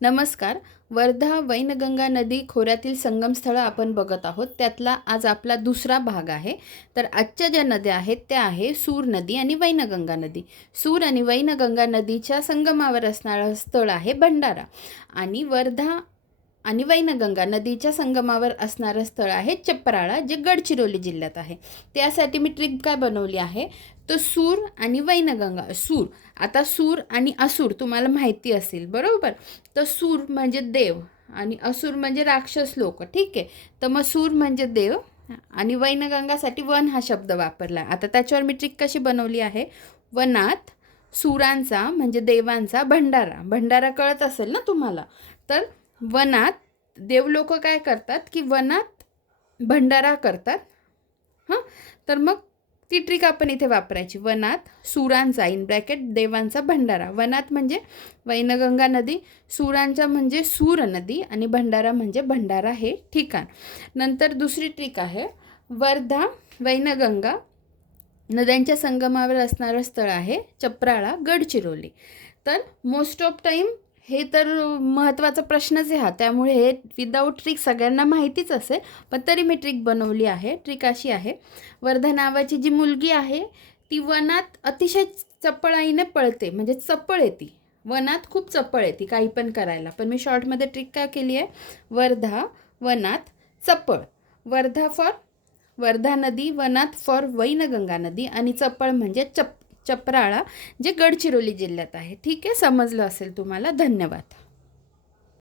नमस्कार. वर्धा वैनगंगा नदी खोऱ्यातील संगमस्थळं आपण बघत आहोत. त्यातला आज आपला दुसरा भाग आहे. तर आजच्या ज्या नद्या आहेत त्या आहे सूर नदी आणि वैनगंगा नदी. सूर आणि वैनगंगा नदीच्या संगमावर असणारं स्थळ आहे भंडारा. आणि वर्धा आणि वैनगंगा नदीच्या संगमावर असणारं स्थळ आहे चप्पराळा जे गडचिरोली जिल्ह्यात आहे. त्यासाठी मी ट्रिप काय बनवली आहे? तर सूर आणि वैनगंगा. सूर. आता सूर आणि असूर तुम्हाला माहिती असेल बरोबर? तर सूर म्हणजे देव आणि असूर म्हणजे राक्षस लोक ठीक आहे? तर मग सूर म्हणजे देव आणि वैनगंगासाठी वन हा शब्द वापरला. आता त्याच्यावर मी ट्रिक कशी बनवली आहे? वनात सुरांचा म्हणजे देवांचा भंडारा. भंडारा कळत असेल ना तुम्हाला? तर वनात देव लोक काय करतात की वनात भंडारा करतात. हां? तर मग ती ट्रिक आपण इथे वापरायची. वनात सुरांचा इन ब्रॅकेट देवांचा भंडारा. वनात म्हणजे वैनगंगा नदी सुरांचा म्हणजे सूर नदी आणि भंडारा म्हणजे भंडारा हे ठिकाण. नंतर दुसरी ट्रिक आहे वर्धा वैनगंगा नद्यांच्या संगमावर असणारं स्थळ आहे चप्राळा गडचिरोली. तर मोस्ट ऑफ टाईम हे तर महत्त्वाचा प्रश्नच आहे हा. त्यामुळे हे विदाऊट ट्रिक सगळ्यांना माहितीच असेल पण तरी मी ट्रिक बनवली आहे ट्रिक अशी आहे. वर्धा नावाची जी मुलगी आहे ती वनात अतिशय चपळाईने पळते म्हणजे चपळ आहे ती. वनात खूप चपळ आहे ती काही पण करायला. पण मी शॉर्टमध्ये ट्रिक काय केली आहे? वर्धा वनात चपळ. वर्धा फॉर वर्धा नदी वनात फॉर वैनगंगा नदी आणि चपळ म्हणजे चप चपराळा जे गडचिरोली जिल्ह्यात आहे. ठीक आहे? समजलं असेल तुम्हाला. धन्यवाद.